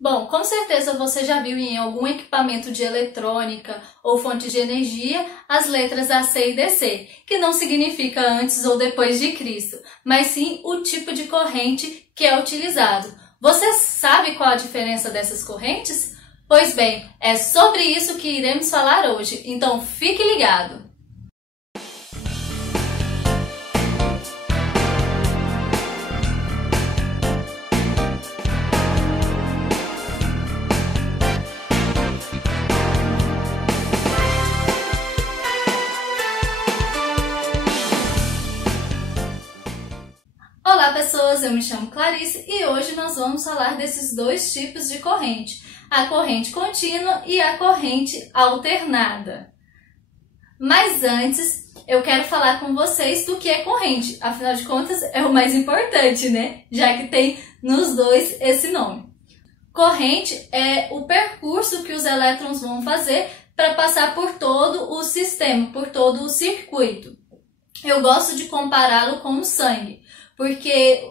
Bom, com certeza você já viu em algum equipamento de eletrônica ou fonte de energia as letras AC e DC, que não significa antes ou depois de Cristo, mas sim o tipo de corrente que é utilizado. Você sabe qual a diferença dessas correntes? Pois bem, é sobre isso que iremos falar hoje, então fique ligado! Olá pessoas, eu me chamo Clarice e hoje nós vamos falar desses dois tipos de corrente, a corrente contínua e a corrente alternada. Mas antes, eu quero falar com vocês do que é corrente, afinal de contas é o mais importante, né? Já que tem nos dois esse nome. Corrente é o percurso que os elétrons vão fazer para passar por todo o sistema, por todo o circuito. Eu gosto de compará-lo com o sangue, porque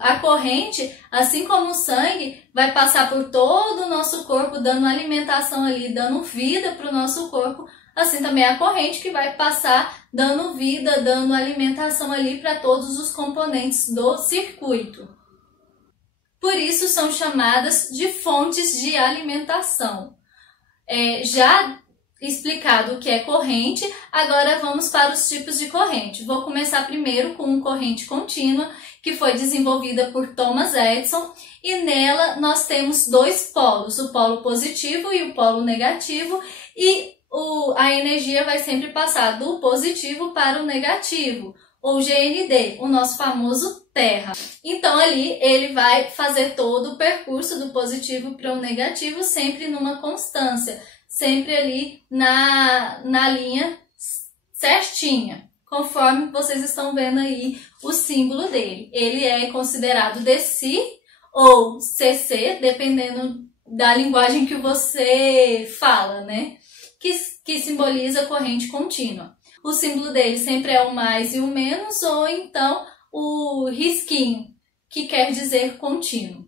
a corrente, assim como o sangue, vai passar por todo o nosso corpo, dando alimentação ali, dando vida para o nosso corpo. Assim também a corrente que vai passar dando vida, dando alimentação ali para todos os componentes do circuito. Por isso são chamadas de fontes de alimentação. Já explicado o que é corrente, agora vamos para os tipos de corrente. Vou começar primeiro com corrente contínua, que foi desenvolvida por Thomas Edison, e nela nós temos dois polos, o polo positivo e o polo negativo, e a energia vai sempre passar do positivo para o negativo, ou GND, o nosso famoso terra. Então ali ele vai fazer todo o percurso do positivo para o negativo, sempre numa constância, sempre ali na linha certinha, conforme vocês estão vendo aí o símbolo dele. Ele é considerado DC ou CC, dependendo da linguagem que você fala, né? Que simboliza corrente contínua. O símbolo dele sempre é o mais e o menos, ou então o risquinho, que quer dizer contínuo.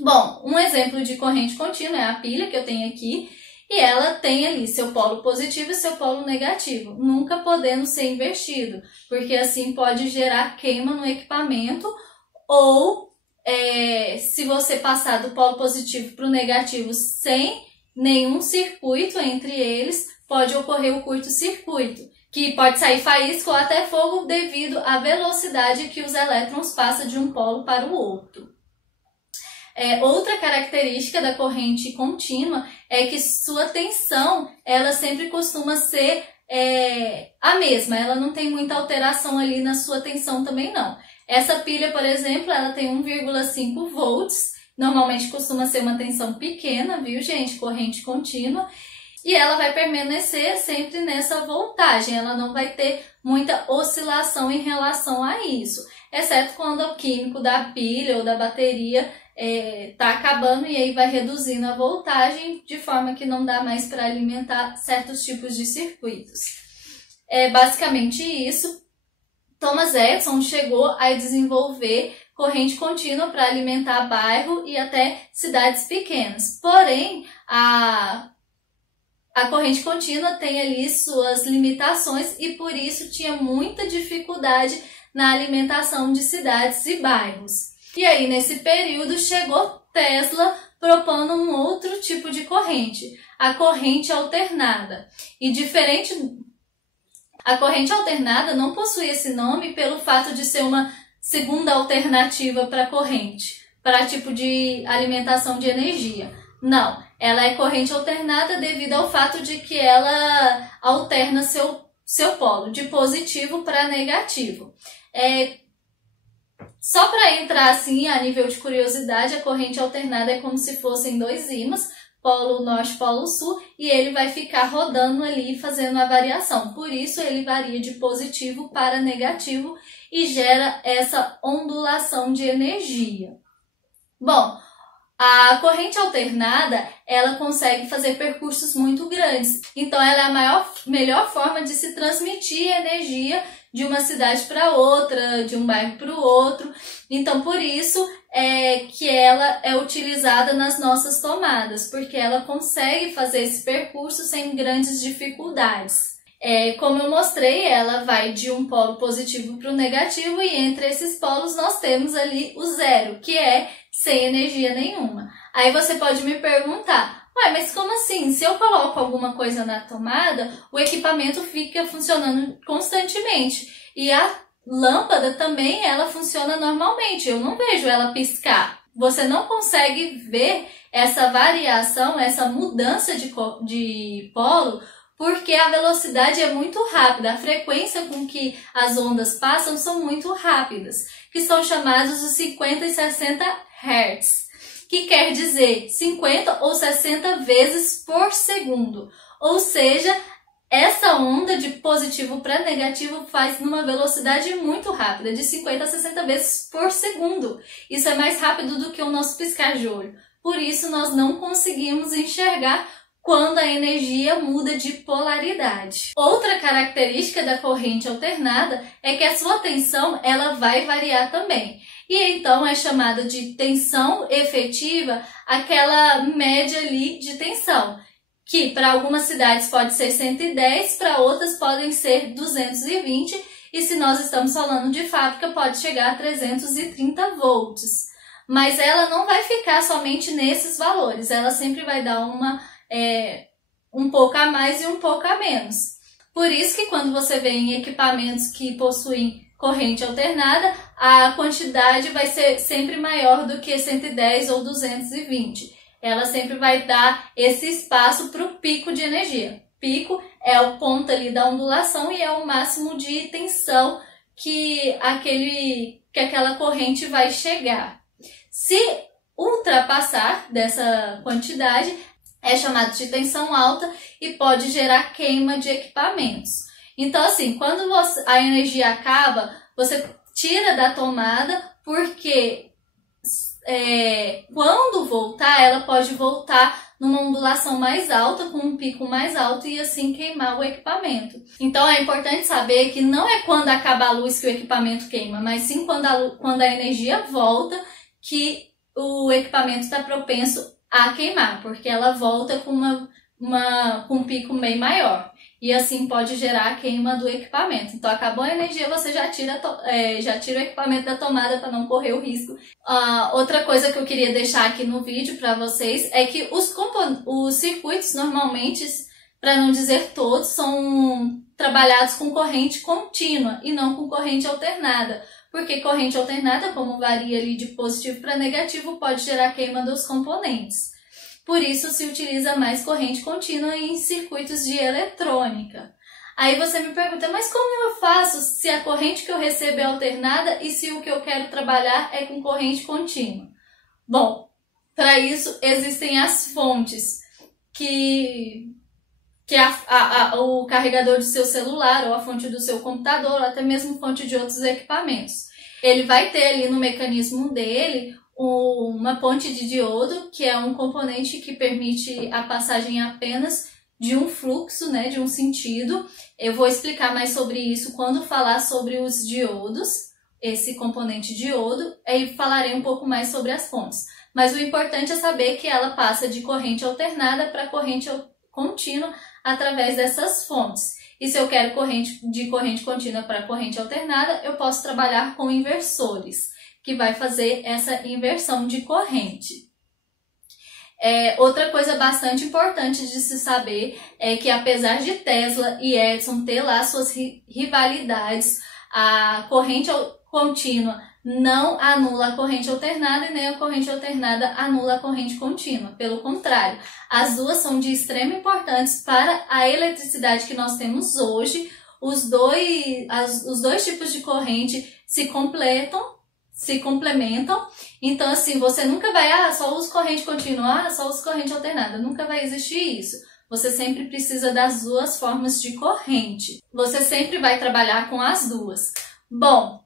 Bom, um exemplo de corrente contínua é a pilha que eu tenho aqui, e ela tem ali seu polo positivo e seu polo negativo, nunca podendo ser invertido, porque assim pode gerar queima no equipamento, ou se você passar do polo positivo para o negativo sem nenhum circuito entre eles, pode ocorrer o curto-circuito, que pode sair faísca ou até fogo devido à velocidade que os elétrons passam de um polo para o outro. Outra característica da corrente contínua é que sua tensão ela sempre costuma ser a mesma, ela não tem muita alteração ali na sua tensão também não. Essa pilha, por exemplo, ela tem 1,5 volts, normalmente costuma ser uma tensão pequena, viu gente, corrente contínua, e ela vai permanecer sempre nessa voltagem, ela não vai ter muita oscilação em relação a isso, exceto quando o químico da pilha ou da bateria está acabando e aí vai reduzindo a voltagem de forma que não dá mais para alimentar certos tipos de circuitos. É basicamente isso. Thomas Edison chegou a desenvolver corrente contínua para alimentar bairro e até cidades pequenas. Porém, a corrente contínua tem ali suas limitações e por isso tinha muita dificuldade na alimentação de cidades e bairros. E aí, nesse período, chegou Tesla propondo um outro tipo de corrente, a corrente alternada. E diferente, a corrente alternada não possui esse nome pelo fato de ser uma segunda alternativa para a corrente, para tipo de alimentação de energia. Não, ela é corrente alternada devido ao fato de que ela alterna seu polo, de positivo para negativo. Só para entrar assim a nível de curiosidade, a corrente alternada é como se fossem dois ímãs, polo norte e polo sul, e ele vai ficar rodando ali fazendo a variação. Por isso ele varia de positivo para negativo e gera essa ondulação de energia. Bom, a corrente alternada, ela consegue fazer percursos muito grandes. Então ela é a melhor forma de se transmitir energia de uma cidade para outra, de um bairro para o outro. Então, por isso que ela é utilizada nas nossas tomadas, porque ela consegue fazer esse percurso sem grandes dificuldades. Como eu mostrei, ela vai de um polo positivo para o negativo, e entre esses polos nós temos ali o zero, que é sem energia nenhuma. Aí você pode me perguntar, ué, mas como assim? Se eu coloco alguma coisa na tomada, o equipamento fica funcionando constantemente. E a lâmpada também, ela funciona normalmente, eu não vejo ela piscar. Você não consegue ver essa variação, essa mudança de polo, porque a velocidade é muito rápida, a frequência com que as ondas passam são muito rápidas, que são chamados de 50 e 60 Hz, que quer dizer 50 ou 60 vezes por segundo. Ou seja, essa onda de positivo para negativo faz numa velocidade muito rápida, de 50 a 60 vezes por segundo. Isso é mais rápido do que o nosso piscar de olho. Por isso, nós não conseguimos enxergar quando a energia muda de polaridade. Outra característica da corrente alternada é que a sua tensão ela vai variar também. E então é chamada de tensão efetiva aquela média ali de tensão, que para algumas cidades pode ser 110, para outras podem ser 220, e se nós estamos falando de fábrica pode chegar a 330 volts. Mas ela não vai ficar somente nesses valores, ela sempre vai dar um pouco a mais e um pouco a menos. Por isso que quando você vê em equipamentos que possuem corrente alternada, a quantidade vai ser sempre maior do que 110 ou 220. Ela sempre vai dar esse espaço para o pico de energia. Pico é o ponto ali da ondulação e é o máximo de tensão que aquela corrente vai chegar. Se ultrapassar dessa quantidade, é chamado de tensão alta e pode gerar queima de equipamentos. Então, assim, quando a energia acaba, você tira da tomada, porque quando voltar, ela pode voltar numa ondulação mais alta, com um pico mais alto, e assim queimar o equipamento. Então, é importante saber que não é quando acaba a luz que o equipamento queima, mas sim quando a energia volta, que o equipamento está propenso a queimar, porque ela volta com um pico bem maior. E assim pode gerar a queima do equipamento. Então, acabou a energia, você já tira o equipamento da tomada para não correr o risco. Outra coisa que eu queria deixar aqui no vídeo para vocês é que os circuitos normalmente, para não dizer todos, são trabalhados com corrente contínua e não com corrente alternada. Porque corrente alternada, como varia ali de positivo para negativo, pode gerar queima dos componentes. Por isso se utiliza mais corrente contínua em circuitos de eletrônica. Aí você me pergunta, mas como eu faço se a corrente que eu recebo é alternada e se o que eu quero trabalhar é com corrente contínua? Bom, para isso existem as fontes, que o carregador do seu celular, ou a fonte do seu computador, ou até mesmo fonte de outros equipamentos. Ele vai ter ali no mecanismo dele uma ponte de diodo, que é um componente que permite a passagem apenas de um fluxo, né, de um sentido. Eu vou explicar mais sobre isso quando falar sobre os diodos, esse componente diodo, e falarei um pouco mais sobre as fontes. Mas o importante é saber que ela passa de corrente alternada para corrente contínua através dessas fontes. E se eu quero de corrente contínua para corrente alternada, eu posso trabalhar com inversores, que vai fazer essa inversão de corrente. Outra coisa bastante importante de se saber é que, apesar de Tesla e Edison ter lá suas rivalidades, a corrente contínua não anula a corrente alternada e nem a corrente alternada anula a corrente contínua. Pelo contrário, as duas são de extrema importância para a eletricidade que nós temos hoje. Os dois tipos de corrente se complementam. Então, assim, você nunca vai, só uso corrente contínua, só uso corrente alternada. Nunca vai existir isso. Você sempre precisa das duas formas de corrente. Você sempre vai trabalhar com as duas. Bom,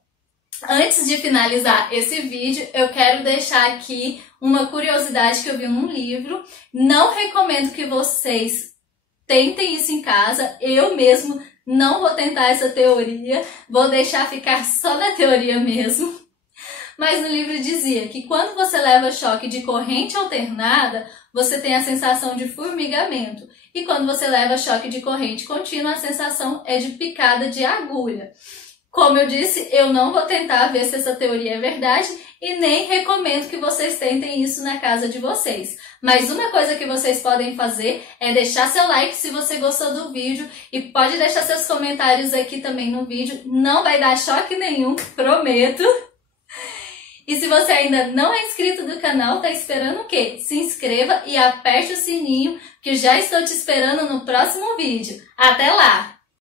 antes de finalizar esse vídeo, eu quero deixar aqui uma curiosidade que eu vi num livro. Não recomendo que vocês tentem isso em casa. Eu mesmo não vou tentar essa teoria, vou deixar ficar só na teoria mesmo. Mas no livro dizia que quando você leva choque de corrente alternada, você tem a sensação de formigamento. E quando você leva choque de corrente contínua, a sensação é de picada de agulha. Como eu disse, eu não vou tentar ver se essa teoria é verdade e nem recomendo que vocês tentem isso na casa de vocês. Mas uma coisa que vocês podem fazer é deixar seu like se você gostou do vídeo e pode deixar seus comentários aqui também no vídeo. Não vai dar choque nenhum, prometo. E se você ainda não é inscrito do canal, tá esperando o quê? Se inscreva e aperte o sininho que eu já estou te esperando no próximo vídeo. Até lá!